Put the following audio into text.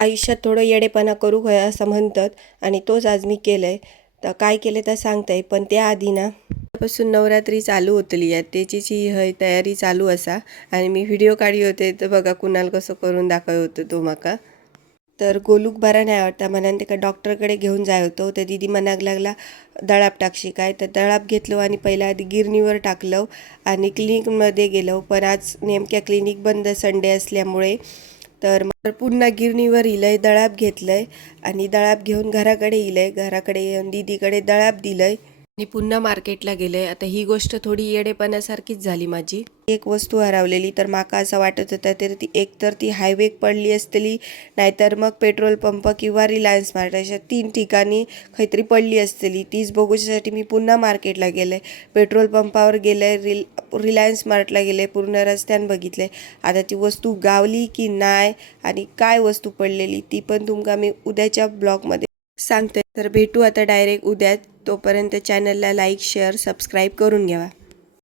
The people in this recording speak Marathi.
आयुष्यात थोडं येडेपणा करू काय असं म्हणतात आणि तोच आज मी केलंय. तर काय केलं तर सांगताय, पण त्याआधी ना पासून नवरात्री चालू होतली आहे त्याची हय तयारी चालू असा आणि मी व्हिडिओ काढी होते तर बघा कुणाला कसं करून दाखवत होतं तो माका. तर गोलूक बरा नाही आवडता म्हणान त्याका डॉक्टरकडे घेऊन जाय होतो. तर दीदी मनाक लागला दळाप टाकशी काय, तर दळाप घेतलो आणि पहिला आधी गिरणीवर टाकलं आणि क्लिनिकमध्ये गेलो. पण आज नेमक्या क्लिनिक बंद संडे असल्यामुळे तर मग पुन्हा गिरणीवर इलंय, दळाप घेतलंय आणि दळाप घेऊन घराकडे इलंय. घराकडे येऊन दीदीकडे दळाप दिलंय आणि पुन्हा मार्केटला गेलंय. आता ही गोष्ट थोडी येडेपणासारखीच झाली माझी. एक वस्तू हरवलेली तर माका असं वाटत होतं तर ती एकतर ती हायवे पडली असतली, नाहीतर मग पेट्रोल पंप किंवा रिलायन्स मार्ट अशा 3 ठिकाणी काहीतरी पडली असतली. तीच बघूच्यासाठी मी पुन्हा मार्केटला गेले, पेट्रोल पंपावर गेले, रिलायन्स मार्टला गेले, पूर्ण रस्त्यान बघितले. आता ती वस्तू गावली की नाही आणि काय वस्तू पडलेली ती पण तुमका मी उद्याच्या ब्लॉगमध्ये सांगते. तर भेटू आता डायरेक्ट उद्या. तोपर्यंत चॅनलला लाईक शेअर सबस्क्राईब करून घ्यावा.